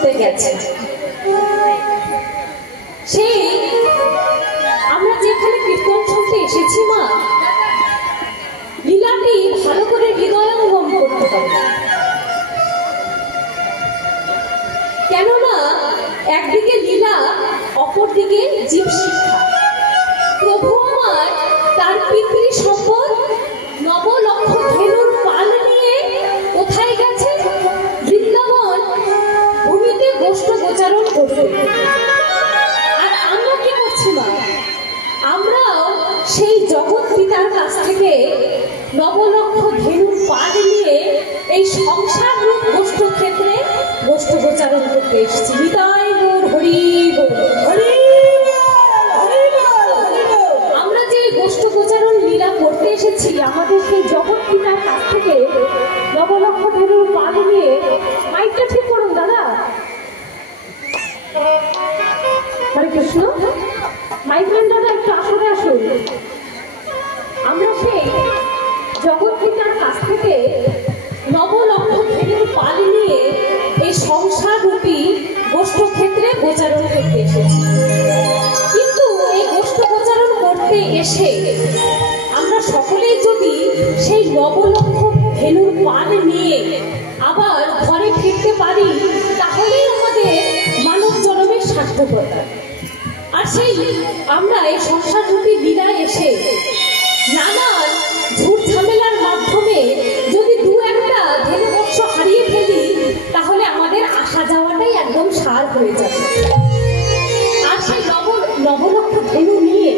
করতে গেছে। সেই আমরা যেখানে কীর্তন শুনতে এসেছি মা, লীলাটি ভালো করে হৃদয়ঙ্গম করতে হবে। কেননা একদিকে লীলা, অপরদিকে জীব শিক্ষা। প্রভু আমার তার পিতৃ সম্পদ নবলক্ষ ধেনুর পাল নিয়ে কোথায় গেছে? বৃন্দাবন ভূমিতে গোষ্ঠ গোচারণ করতে। আর আমরা কি করছি মা? আমরাও সেই জগৎ পিতার কাছ থেকে নবলক্ষ ধেনুর পাল নিয়ে এই সংসার রূপ গোষ্ঠ ক্ষেত্রে গোষ্ঠ গোচারণ করতে এসেছি। হৃদয় গৌর হরি বল, হরি আমরা যে গোষ্ঠ গোচারণ লীলা করতে এসেছি, আমাদের সেই জগৎ পিতার কাছ থেকে নবলক্ষ ধেনুর পাল নিয়ে, মাইকটা ঠিক করুন দাদা। হরে কৃষ্ণ, মাইকম্যান দাদা একটু আসলে আসুন। আমরা সেই জগৎ পিতার কাছ থেকে নবলক্ষ ধেনুর পাল নিয়ে এই সংসার রূপী গোষ্ঠ ক্ষেত্রে গোচারণ করতে এসেছি। কিন্তু এই গোষ্ঠ গোচারণ করতে এসে আমরা সকলেই যদি সেই নবলক্ষ ধেনুর পাল নিয়ে আবার ঘরে ফিরতে পারি, তাহলেই আমাদের মানব জন্মের সার্থকতা। আর সেই আমরা এই সংসার রূপী লীলায় এসে নানান ঝুট ঝামেলার মাধ্যমে যদি দু একটা ধেনু বৎস হারিয়ে ফেলি, তাহলে আমাদের আসা যাওয়াটাই একদম সার হয়ে যাবে। আর সেই নবলক্ষ ধেনু নিয়ে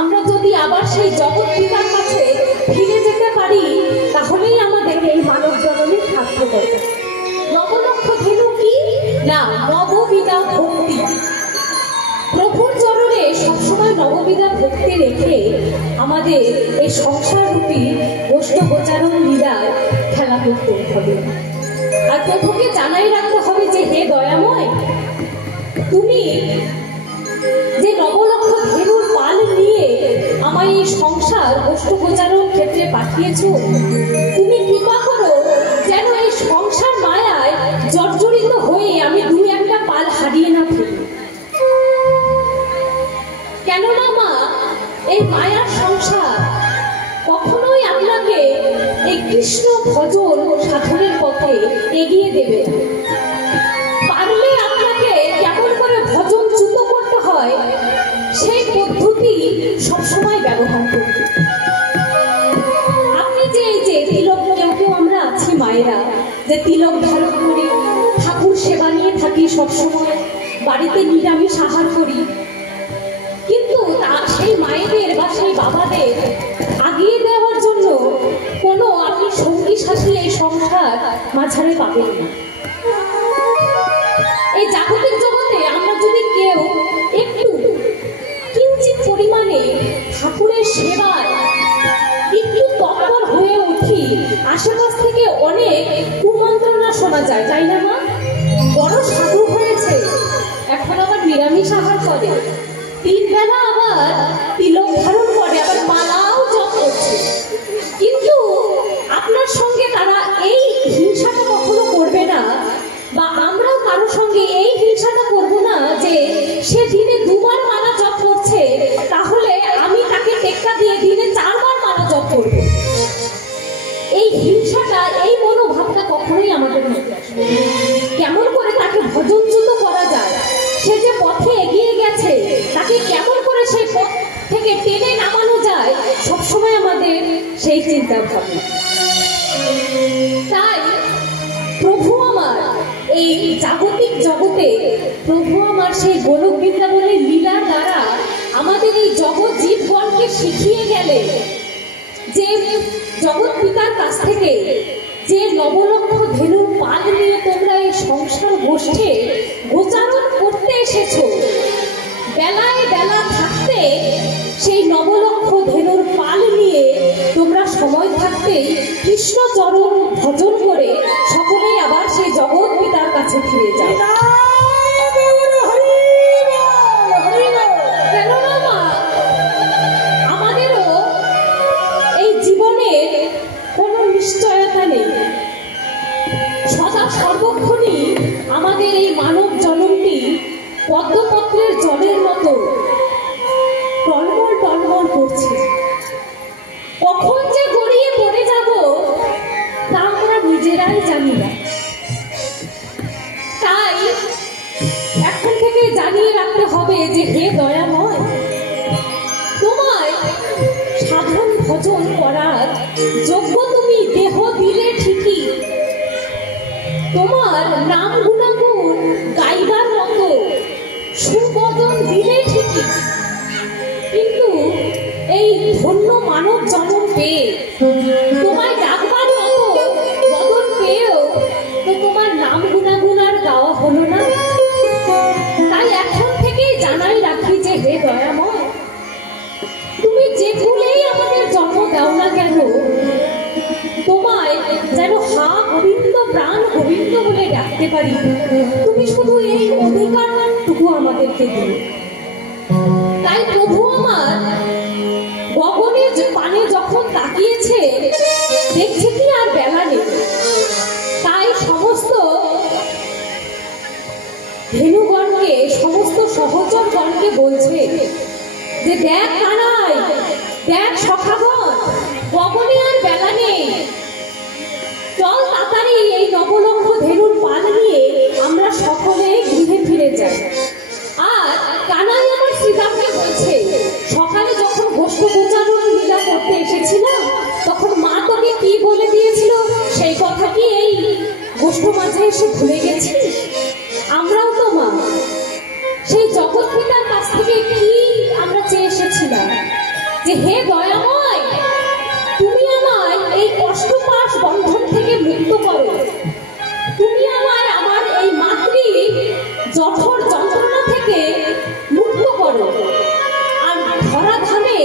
আমরা যদি আবার সেই জগৎ পিতার কাছে ফিরে যেতে পারি, তাহলেই আমাদের এই মানব জন্মের সার্থকতা। নবলক্ষ ধেনু কি না? নববিধা ভক্তি। প্রভুর চরণে সবসময় নববিধা ভক্তি রেখে আমাদের এই সংসার রূপী গোষ্ঠ গোচারণ লীলায় খেলা করতে হবে। আর প্রভুকে জানাই রাখতে হবে যে হে দয়াময়, তুমি যে নবলক্ষ ধেনুর পাল নিয়ে আমায় এই সংসার গোষ্ঠ গোচারণ ক্ষেত্রে পাঠিয়েছ, তুমি কৃপা করো যেন এই সংসার মায়ায় জর্জরিত হয়ে আমি দু একটা পাল হারিয়ে না ফেলি। কেননা মা, এই মায়ার সংসার কখনোই আপনাকে এই কৃষ্ণ ভজন সাধনের পথে এগিয়ে দেবে। পারলে আপনাকে কেমন করে ভজন চ্যুত করতে হয় সেই পদ্ধতি সবসময় ব্যবহার করবে। আপনি যে এই যে তিলক, কেউ আমরা আছি মায়েরা যে তিলক ধারণ করি, ঠাকুর সেবা নিয়ে থাকি, সবসময় বাড়িতে নিরামিষ আহার করি, কিন্তু সেই মায়েদের বা সেই বাবাদের আগিয়ে দেওয়ার জন্য কোনো আপনি সঙ্গী সাথী এই সংসার মাঝারে পাবেন না। এই জাগতিক জগতে আমরা যদি কেউ একটু কিঞ্চিত পরিমাণে ঠাকুরের সেবায় একটু তৎপর হয়ে উঠি, আশেপাশ থেকে অনেক কুমন্ত্রণা শোনা যায়, তাই না মা? বড় সাধু হয়েছে, এখন আবার নিরামিষ আহার করে, তিন বেলা আবার তিলক ধারণ করে, আবার মালাও জপ করছে। কিন্তু আপনার সঙ্গে তারা এই হিংসাটা কখনো করবে না, বা আমরাও কারোর সঙ্গে এই হিংসাটা করব না যে সে দিনে দুবার মালা জপ করছে, তাহলে আমি তাকে টেক্কা দিয়ে দিনে 4 বার মালা জপ করব। এই হিংসাটা, এই মনোভাবটা কখনোই আমাদের মধ্যে আসবে। কেমন করে তাকে ভজনচ্যুত করা যায়, সে যে পথে এগিয়ে গেছে তাকে কেমন করে সেই পথ থেকে টেনে নামানো যায়, সবসময় আমাদের সেই চিন্তা ভাবনা। তাই প্রভু আমার এই জাগতিক জগতে, প্রভু আমার সেই গোলক বৃন্দাবনের লীলার দ্বারা আমাদের এই জগৎ জীবগণকে শিখিয়ে গেলে যে জগৎ পিতার কাছ থেকে যে নবলক্ষ ধেনুর পাল নিয়ে তোমরা এই সংসার গোষ্ঠে গোচারণ করতে এসেছো, বেলায় বেলা থাকতে সেই নবলক্ষ ধেনুর পাল নিয়ে তোমরা সময় থাকতেই কৃষ্ণ চরণ ভজন করে সকলেই আবার সেই জগৎ পিতার কাছে ফিরে যায়। কেননা মা, আমাদেরও এই জীবনের কোনো নিশ্চয়তা নেই। সদা সদা সর্বক্ষণই আমাদের এই মানব জনমটি পদ্মপত্রের জলের মতো টলমল টলমল করছে। কখন যে গড়িয়ে পড়ে যাব তা আমরা নিজেরাই জানি না। তাই এখন থেকে জানিয়ে রাখতে হবে যে হে দয়াময়, তোমায় সাধন ভজন করার যোগ্য তুমি দেহ দিলে ঠিকই, তোমার নাম গুণাগুণ গাইবার মতো সুবদন দিলে ঠিকই, কিন্তু এই ধন্য মানব জন্ম পেয়ে তোমায় ডাকবার মতো বদন পেয়েও তো তোমার নাম গুণাগুণ আর গাওয়া হলো না। তাই এখন থেকেই জানাই রাখি যে হে দয়াময়, তুমি যে ভুলেই আমাদের জন্ম দাও না কেন, তোমায় যেন হা গোবিন্দ প্রাণ গোবিন্দ বলে ডাকতে পারি, তুমি শুধু এই অধিকারটুকু আমাদেরকে দিও। তাই প্রভু আমার গগনের পানে যখন তাকিয়েছে, দেখছে কি আর বেলা নেই। তাই সমস্ত ধেনুগণকে, সমস্ত সহচরগণকে বলছে যে দেখ কানাই, দেখ সখাগণ, গগনে আর বেলা নেই, চল তাড়াতাড়ি এই নবলক্ষ ধেনুর পাল নিয়ে আমরা সকলে গৃহে ফিরে যাই। আর কানাই আমার শ্রীরামকে বলছে, সকালে যখন গোষ্ঠগোচারণ লীলা করতে এসেছিলাম তখন মা তোকে কি বলে দিয়েছিল, সেই কথা কি এই গোষ্ঠ মাঝে এসে ভুলে গেছি? আমরাও তো মা সেই জগৎ পিতার কাছ থেকে কি আমরা চেয়ে এসেছিলাম যে হে দয়াময়, তুমি আমায় এই কষ্টপাশ বন্ধন থেকে মুক্ত করো, তুমি আমায় আমার এই মাতৃ জঠর যন্ত্রণা থেকে মুক্ত করো। আর ধরাধামে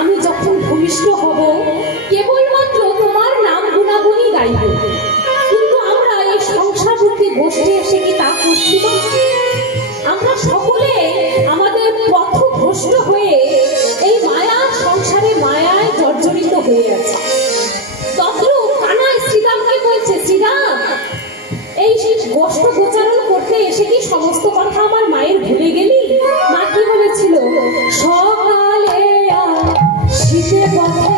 আমি যখন ভূমিষ্ঠ হব কেবলমাত্র তোমার নাম গুণাগুণই গাইব। কিন্তু আমরা এই সংসার রূপী গোষ্ঠী এসে কি তা করছি না? আমরা সকলে আমাদের পথভ্রষ্ট হয়ে এই মায়ার সংসারে মায়ায় জর্জরিত হয়ে আছে। তদ্রূপ কানাই শ্রীরামকে বলছে, শ্রীরাম এই গোষ্ঠ গোচারণ করতে এসে কি সমস্ত কথা আমার মায়ের ভুলে গেলি? মা কি বলেছিল, সকালে শীতে পথে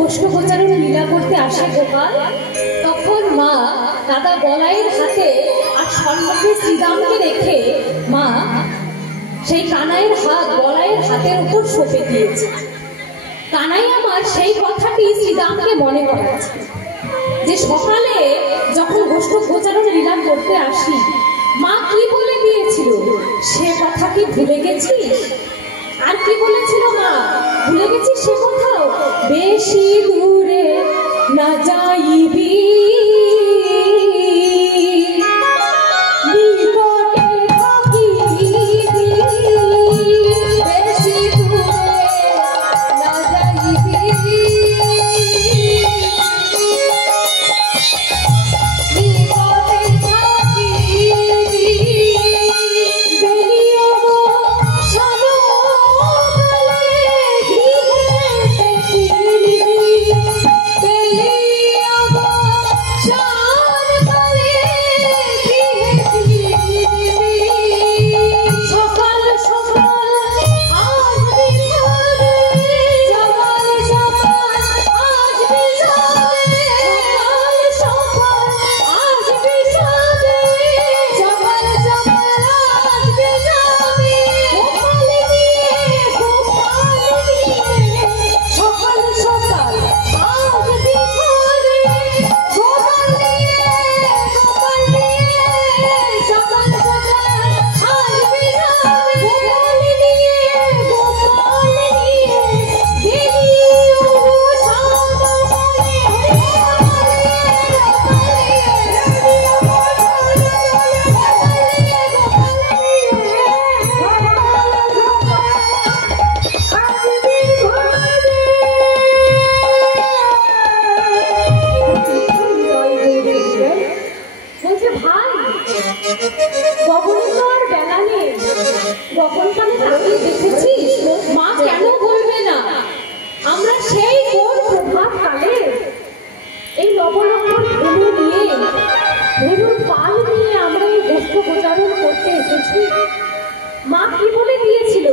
গোষ্ঠগোচারণ লীলা করতে আসে গোপাল, তখন মা দাদা বলাইয়ের হাতে আর সম্মুখে শ্রীরামকে রেখে মা সেই কানাইয়ের হাত বলাইয়ের হাতের উপর সঁপে দিয়েছে। কানাই আমার সেই কথাটি শ্রীরামকে মনে করাচ্ছে। যে সকালে যখন গোষ্ঠোপচারণ লীলা করতে আসি মা কি বলে দিয়েছিল সে কথা কি ভুলে গেছিস? আর কি বলেছিল মা, ভুলে গেছিস সে কথাও? বেশি দূরে না যাইবি, মা কি বলে দিয়েছিল?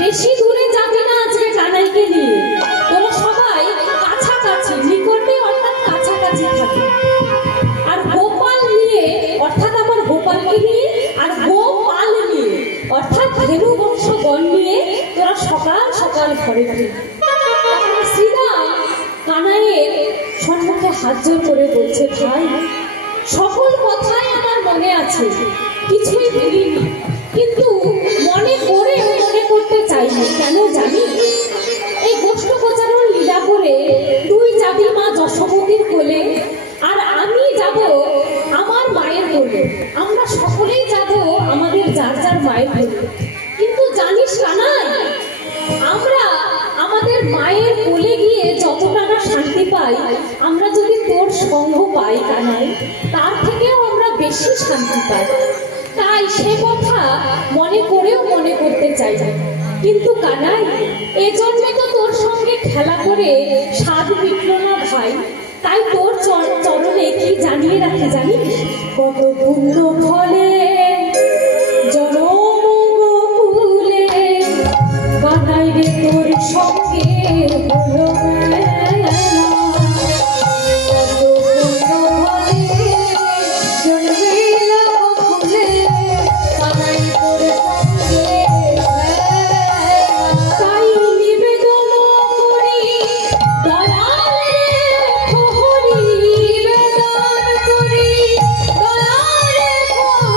বেশি দূরে যাবে না আজকে কানাইকে নিয়ে, তোরা সবাই কাছাকাছি নিকটে অর্থাৎ কাছাকাছি থাকে। আর গোপাল নিয়ে অর্থাৎ আমার গোপালকে নিয়ে আর গোপাল নিয়ে অর্থাৎ ধেনু বংশগণ নিয়ে তোরা সকাল সকাল ঘরে ফিরবি। শ্রীরাম কানাইয়ের সম্মুখে হাত জোর করে বলছে, ভাই সকল কথাই আমার মনে আছে, কিছুই ভুলিনি, কিন্তু মনে করেও মনে করতে চাইনি। কেন জানি? এই গোষ্ঠোপচারণ লীলা করে তুই যাবি মা যশোমতীর কোলে, আর আমি যাব আমার মায়ের কোলে। আমরা সকলেই যাব আমাদের যার যার মায়ের কোলে। কিন্তু জানিস কানাই, আমরা আমাদের মায়ের কোলে গিয়ে যতটা না শান্তি পাই, আমরা যদি তোর সঙ্গ পাই কানাই, তার থেকেও আমরা বেশি শান্তি পাই। তাই সে কথা মনে করেও মনে করতে চাই না। কিন্তু কানাই, এজন্যে তো তোর সঙ্গে খেলা করে স্বাদ মিটল না ভাই। তাই তোর চরণে কি জানিয়ে রাখি জানিস? কত পুণ্য ফলে জনম গোকুলে, কানাই রে তোর সঙ্গে হলো মেলা। Oh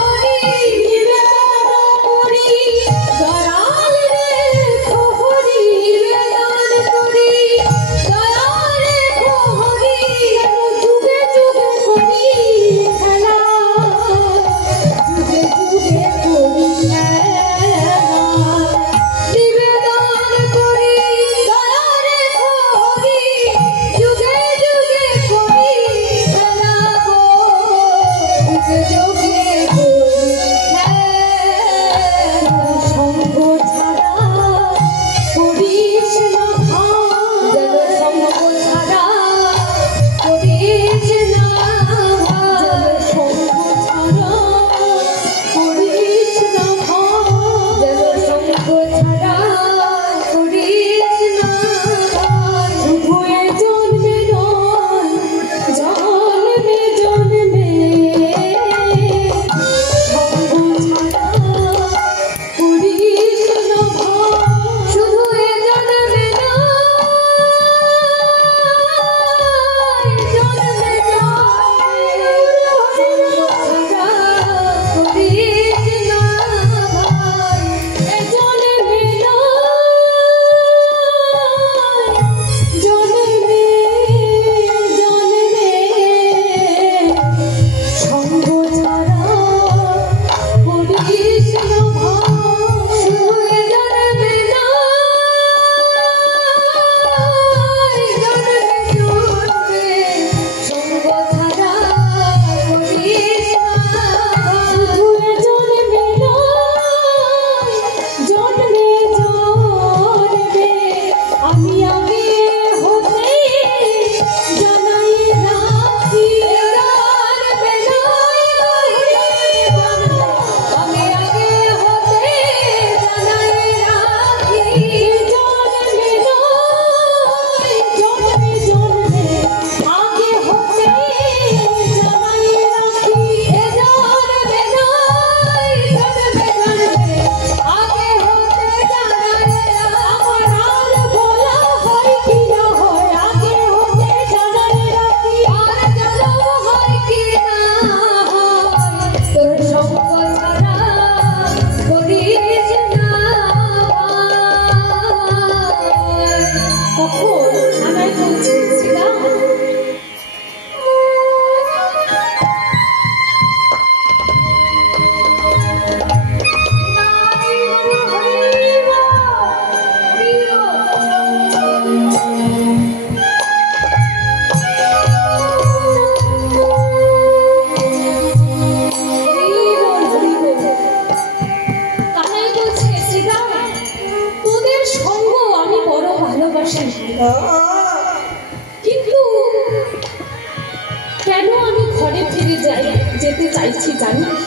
চাইছি জানিস?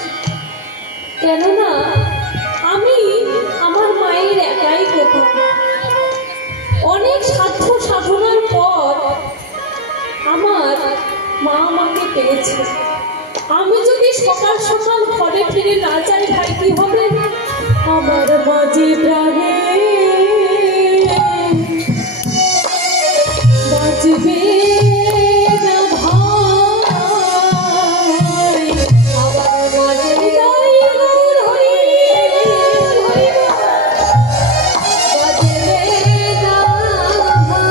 কেননা আমি আমার মায়ের একাই কথা, অনেক সাধ্য সাধনার পর আমার মা আমাকে পেয়েছে। আমি যদি সকাল সকাল ঘরে ফিরে না যাই ভাই কি হবে? আমার মাঝে প্রাণে বাঁচবে না ভাই, আমার মাঝে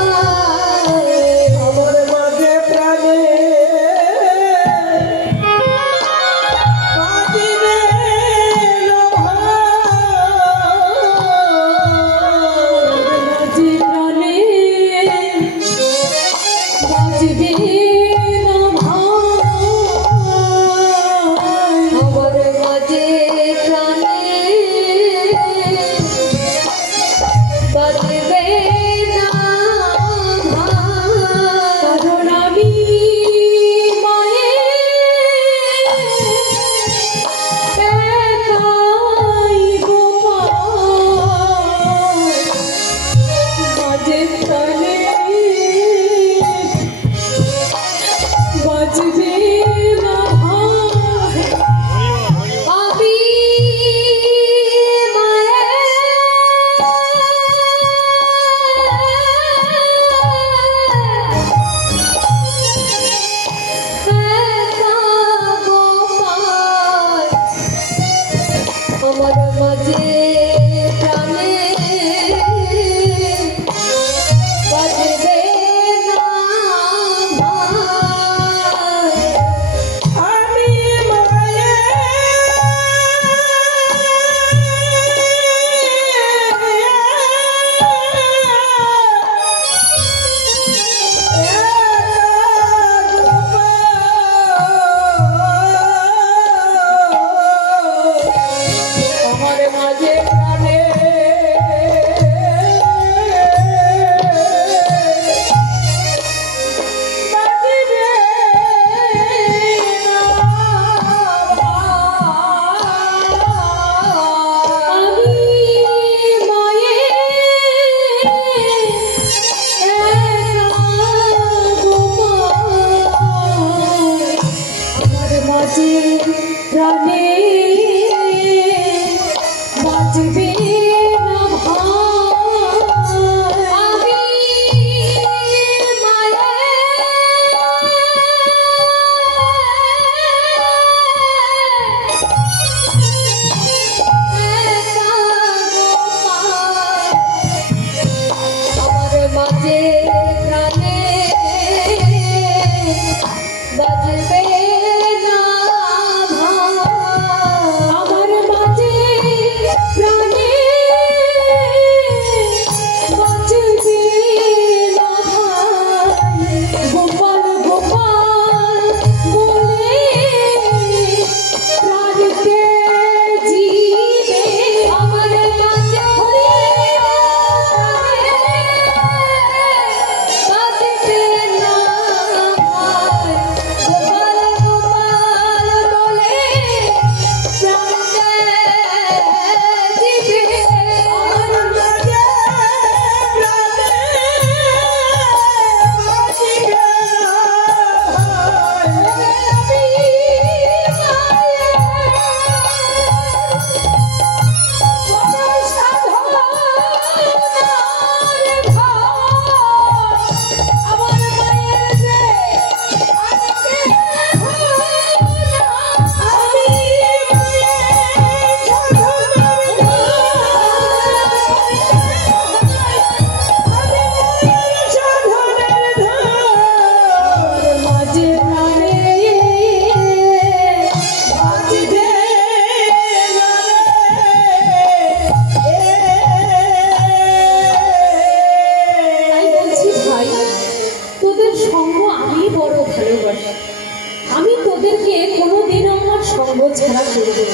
ছাড়া করবে।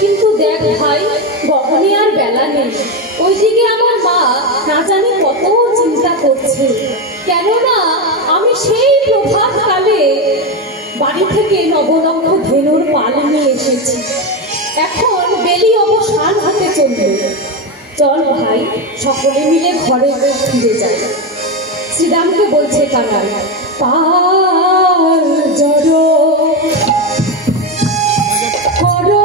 কিন্তু দেখ ভাই, গহনে আর বেলা নেই। ওইদিকে আমার মা না জানি কত চিন্তা করছে, কেননা আমি সেই প্রভাত কালে বাড়ি থেকে নবলক্ষ ধেনুর পাল নিয়ে বলল, চল ভাই সকলে মিলে ঘরে ফিরে যাই। শ্রীরামকে বলছে কানাই, পাল জড়ো করো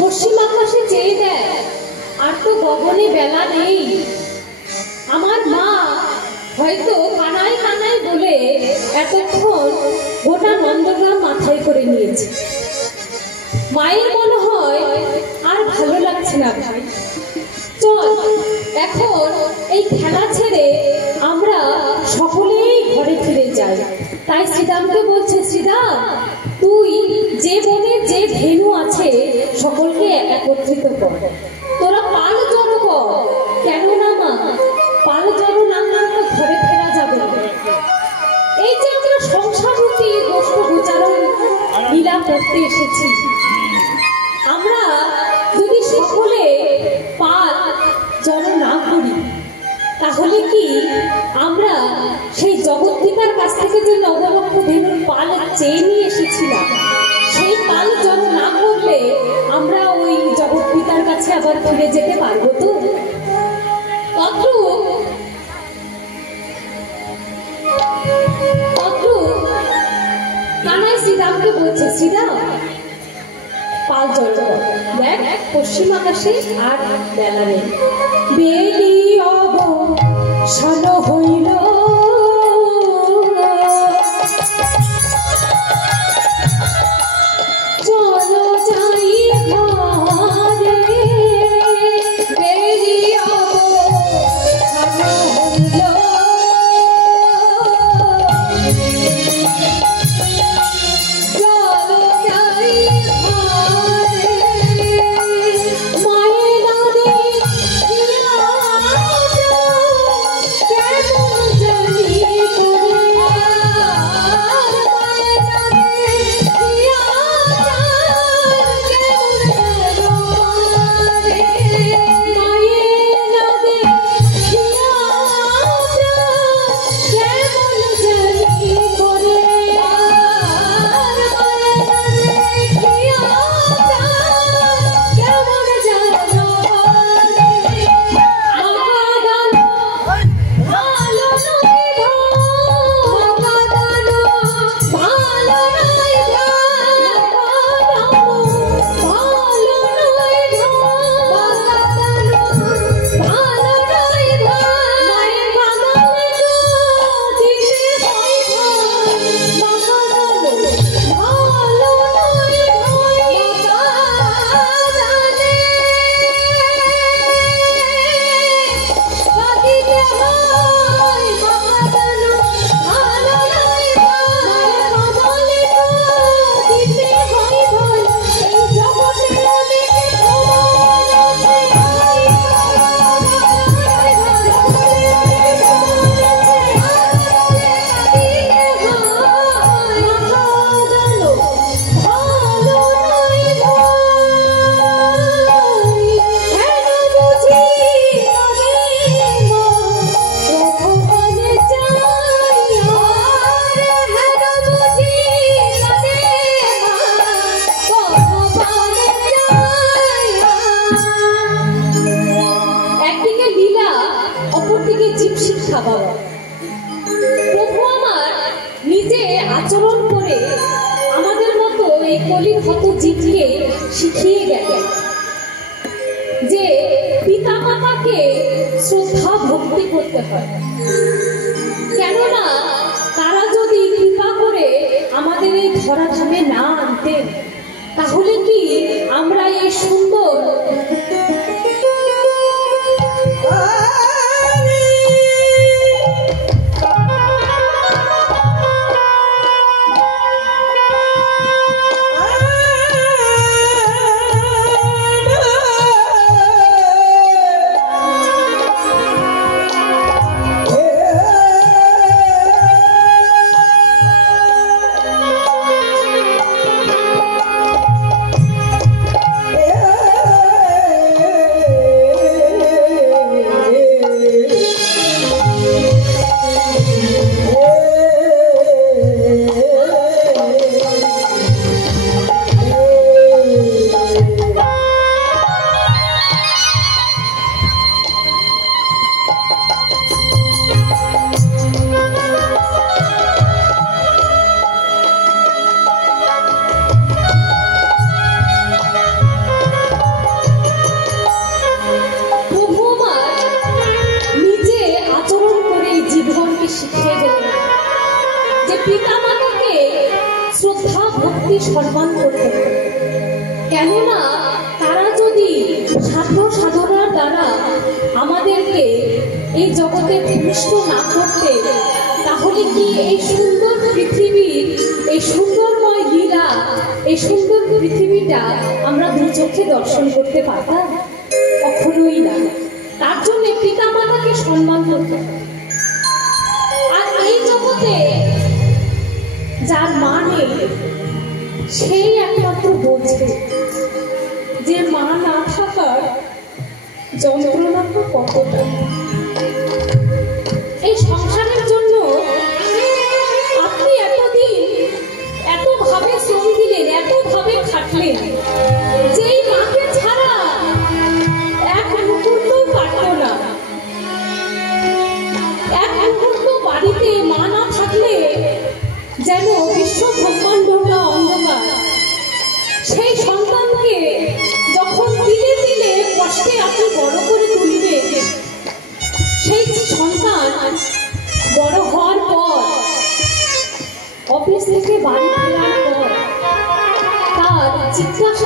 পশ্চিম আকাশে চেয়ে দেয়, আর তো গগনে বেলা নেই। আমার মা হয়তো কানাই কানাই বলে এতক্ষণ গোটা নন্দগ্রাম মাথায় করে নিয়েছে। মায়ের মনে হয় আর ভালো লাগছে না ভাই, চল এখন এই খেলা ছেড়ে আমরা সকলেই ঘরে ফিরে যাই। তাই শ্রীরামকে বলছে, শ্রীরাম তুই যে বনে যে ধেনু আছে সকলকে একত্রিত কর, তোরা পাল জড়ো কর। কেন না মা, পাল জড়ো না করলে ঘরে ফেরা যাবে না। এই যে আমরা সংসার রূপী গোষ্ঠ গোচারণ লীলা করতে এসেছি, আমরা যদি সকলে পাল জড়ো না করি তাহলে কি আমরা সেই জগৎ পিতার কাছ থেকে যে নবলক্ষ ধেনুর পাল চেয়ে নিয়ে এসেছিলাম, সেই পাল জড়ো না করলে আমরা ওই জগৎ পিতার কাছে আবার ফিরে যেতে পারবো তো? কানাই শ্রীরামকে বলছে, শ্রীরাম পাল জড়ো কর, দেখ পশ্চিম আকাশে আর বেলা নেই। বেলি অবসান হইল, চলো যাই ঘরে। বেলি অবসান হইল, চলো যাই ঘরে। মায়ের নামে কেমন জানি করে, মায়ের নামে আচরণ করে আমাদের মতো এই কলির হত জীবকে শিখিয়ে গেলেন যে পিতা মাতাকে শ্রদ্ধা ভক্তি করতে হয়। কেননা তারা যদি কৃপা করে আমাদের এই ধরাধামে না আনতেন তাহলে কি আমরা এই সুন্দর Yeah. পিতামাতাকে শ্রদ্ধা ভক্তি সম্মান করতে হবে। কেননা তারা যদি সাধ্য সাধনার দ্বারা আমাদেরকে এই জগতে ভূমিষ্ঠ না করতে, তাহলে কি এই সুন্দর পৃথিবীর এই সুন্দরময় লীলা, এই সুন্দর পৃথিবীটা আমরা দু চোখে দর্শন করতে পারতাম? কখনোই না। তার জন্য পিতামাতাকে সম্মান করতে হবে। আর এই জগতে যার মা নেই সেই একমাত্র বোঝে যে মা না থাকার যন্ত্রণা তো কতটা। এই সংসারের জন্য আপনি এতদিন এতভাবে শ্রম দিলেন, এতভাবে খাটলেন, যেই মাকে ছাড়া এক মুহূর্তও কাটল না। এক মুহূর্ত বাড়িতে মা না থাকলে যেন বিশ্ব ব্রহ্মাণ্ডটা অন্ধকার। সেই সন্তানকে যখন দিলে দিলে কষ্টে আপনি বড় করে তুলবেন, সেই সন্তান বড় হওয়ার পর অফিস থেকে বাড়ি ফেরার পর তার জিজ্ঞাসা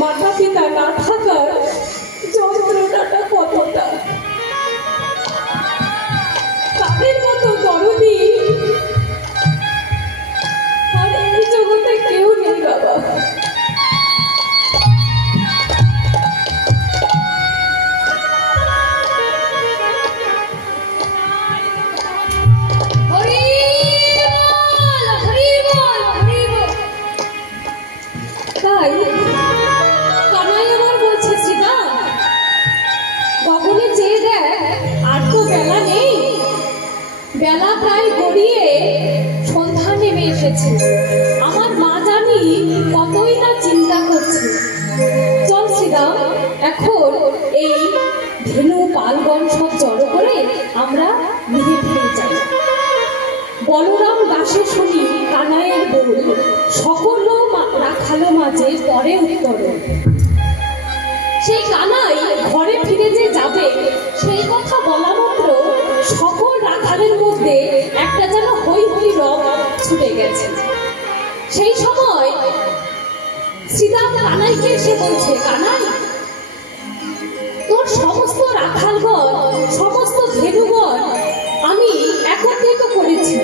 মাতা পিতা না থাকার যন্ত্রণাটা কতটা। তাদের মতো দরদি আর এই জগতে কেউ নেই বাবা। তাই কানাই আমার বলছে, সীতা গগনে চেয়ে দেখ, আর তো বেলা নেই, বেলা প্রায় গড়িয়ে সন্ধ্যা নেমে এসেছে। আমার মা জানি কতই না চিন্তা করছে। চল সীতা, এখন এই ধেনু পালগণ সব জড়ো করে আমরা নিয়ে ফিরে যাই। বলরাম দাসে শুনি কানাইয়ের বল, সকল রাখালো মাঝে পরে উত্তর। সেই কানাই ঘরে ফিরে যে যাবে, সেই কথা বলা মাত্র সকল রাখালের মধ্যে একটা যেন হই হই রব ছুটে গেছে। সেই সময় সীতা কানাইকে এসে বলছে, কানাই তোর সমস্ত রাখালগণ, সমস্ত ধেনুগণ আমি একত্রিত করেছি,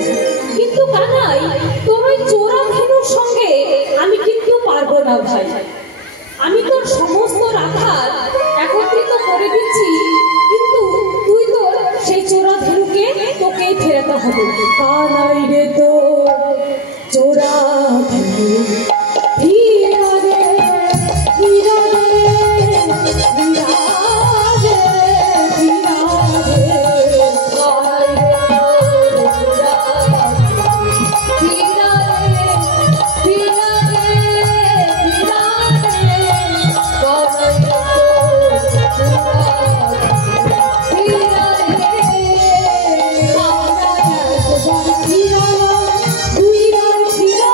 কিন্তু কানাই তোর ওই চোরা ধেনুর সঙ্গে আমি কিন্তু পারবো না ভাই। আমি তোর সমস্ত রাখাল একত্রিত করে দিচ্ছি, কিন্তু তুই তোর সেই চোরা ধেনুকে তোকেই ফেরাতে হবে। কানাই রে তোর চোরা ধেনু ফিরা রে, ফিরা রে, ফিরা রে, ফিরা রে, কানাই রে তোর চোরা ফিরা রে, ফিরা রে, ফিরা রে, কানাই রে তোর চোরা ফিরা রে, কানাই একবার ফিরা, দুইবার ফিরা,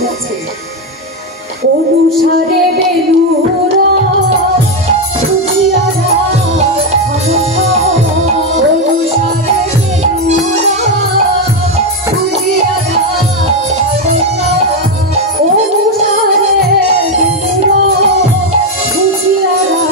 হচ্ছে। অনুসারে বেলুরা সুজিয়ারা অনুসারে বেলুরা সুজিয়ারা অনুসারে বেলুরা সুজিয়ারা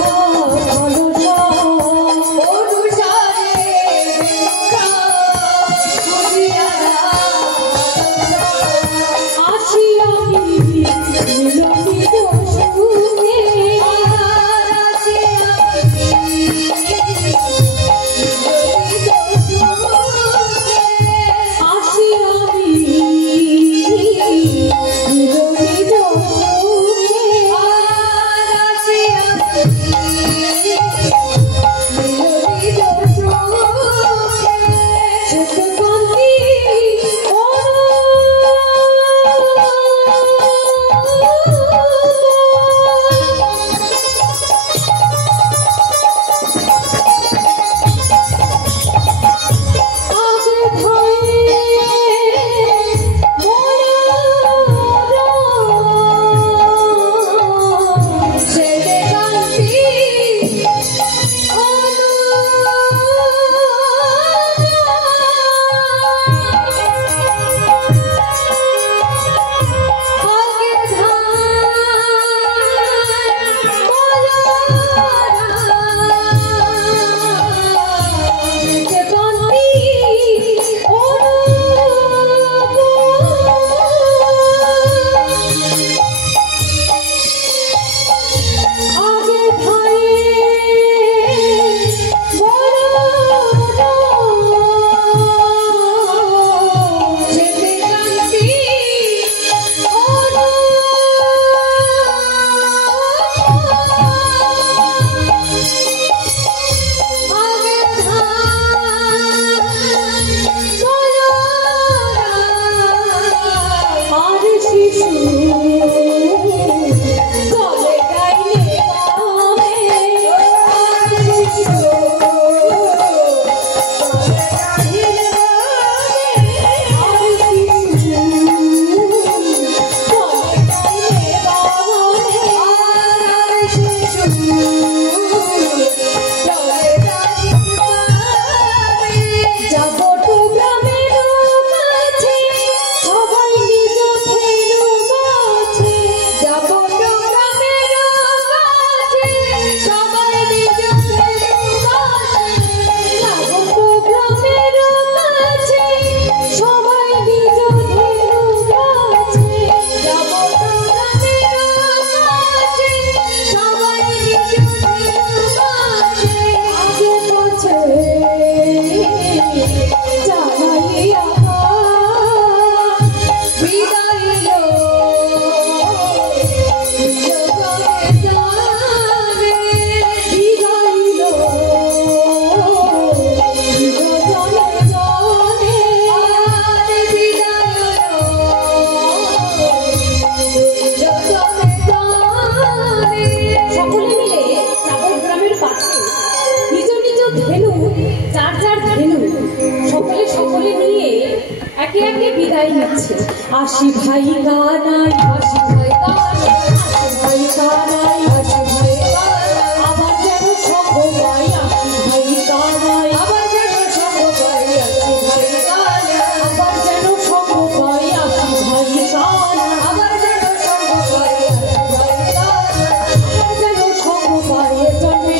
आशी भाई गानाई आशी भाई गानाई आशी भाई गानाई आशी भाई गानाई आबार जेनो संग पाई आशी भाई गानाई आबार जेनो संग पाई आशी भाई गानाई आबार जेनो संग पाई आशी भाई गानाई आबार जेनो संग पाई आशी भाई गानाई आबार जेनो संग पाई जन्मे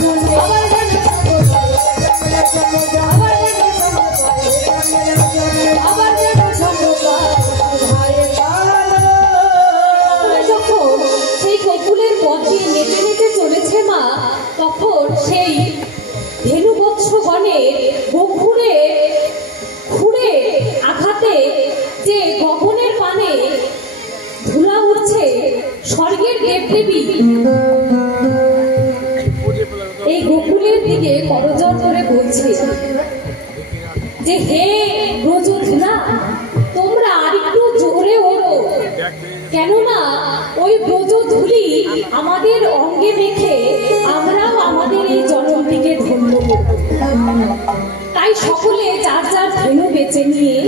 जन्मे आबार जेनो संग पाई जन्मे जन्मे आबार जेनो संग पाई जन्मे जन्मे आबार जेनो संग पाई তখন সেই ধেনুবৎসগণের বক্ষুরে খুঁড়ে আঘাতে যে গগনের পানে ধুলা উঠছে স্বর্গের দেবদেবী এই গোকুলের দিকে করজোড় করে বলছে যে হে ব্রজধুলা তোমরা আরেকটু জোরে ওড়ো, কেননা ওই ব্রজধূলি আমাদের অঙ্গে মেখে আমরাও আমাদের এই জনমটিকে ধন্য করব। তাই সকলে যার যার ধেনু বেছে নিয়ে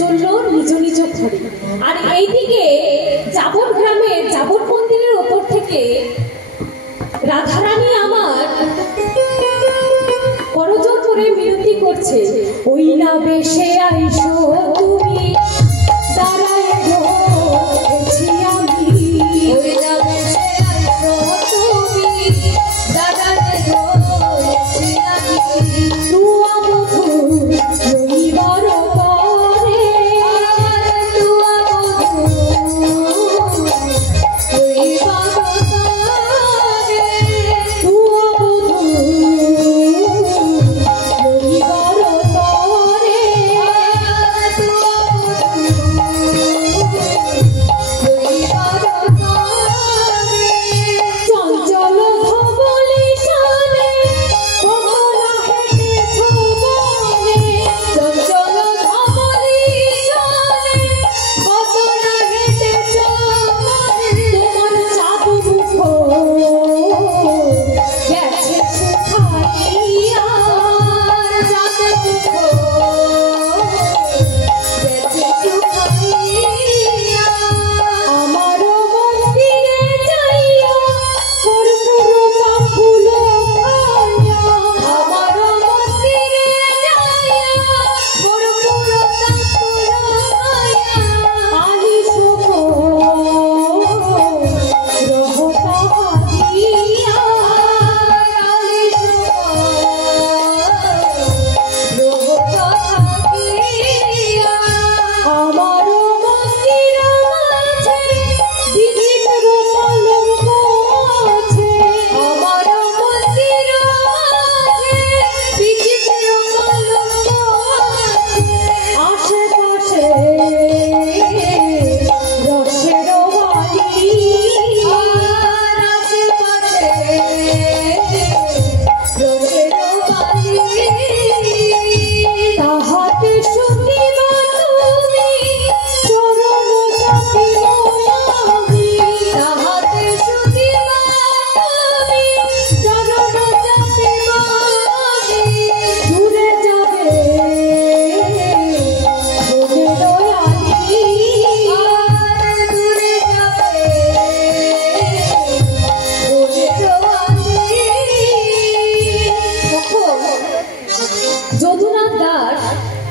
চললো নিজ নিজ ঘরে। আর এইদিকে জাবর গ্রামের জাবর মন্দিরের ওপর থেকে রাধারানী আমার করজোর করে মিনতি করছে, ওই না বেশে আইসো তুমি দাঁড়ায় রয়েছি আমি, ওই না বেশে আইসো তুমি দাঁড়ায় রয়েছি আমি, তুয়া বধূ রইবার পরে, তুয়া বধূ রইবার পরে, তুয়া বধূ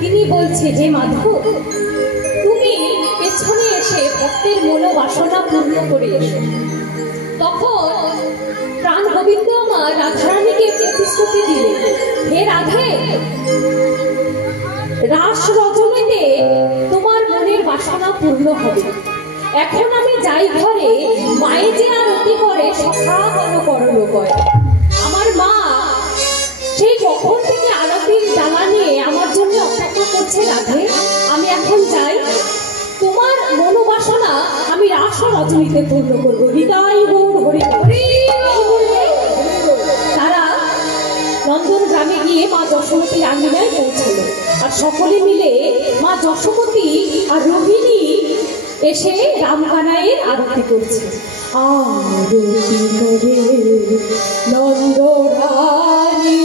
তিনি বলছে যে মাধব, তুমি পেছনে এসে ভক্তের মনোবাসনা পূর্ণ করে এসো। তখন প্রাণ গোবিন্দ আমার রাধারানীকে প্রতিশ্রুতি দিলে, হে রাধে, রাস রজনীতে তোমার মনের বাসনা পূর্ণ হবে। এখন আমি যাই ঘরে, মায়ে যে আর অতি করে সখা বল করলো কয়। আমার মা সেই কখন থেকে আরতির জ্বালা নিয়ে আমার জন্য অপেক্ষা করছে। রাধে, আমি এখন যাই, তোমার মনোবাসনা আমি রাস রজনীতে পূর্ণ করবো। হৃদয় গৌর হরি হরি। তারা নন্দন গ্রামে গিয়ে মা যশোমতীর আঙিনায় পৌঁছলো। আর সকলে মিলে মা যশোমতী আর রোহিণী এসে রামকানাইয়ের আরতি করছে। আরতি করে নন্দরানী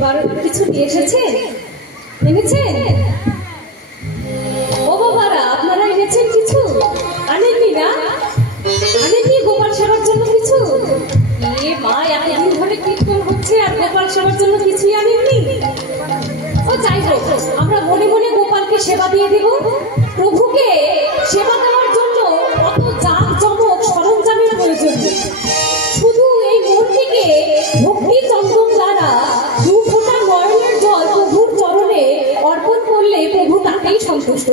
এবার কিছু নিয়ে এসেছেন? এনেছেন? ও বাবারা, আপনারা এনেছেন কিছু? আনেননি না? আনেননি গোপাল সেবার জন্য কিছু? এ মা, এতদিন ধরে কীর্তন হচ্ছে আর গোপাল সেবার জন্য কিছুই আনেননি? ও যাই হোক, আমরা মনে মনে গোপালকে সেবা দিয়ে দেব। প্রভুকে সেবা দেওয়ার জন্য কত জাঁকজমক সরঞ্জামের প্রয়োজন নেই। শুধু এই মূর্তিকে ভক্তি চন্দন দ্বারা 2 ফোঁটা নয়নের জল প্রভুর চরণে অর্পণ করলে প্রভু তাকেই সন্তুষ্ট।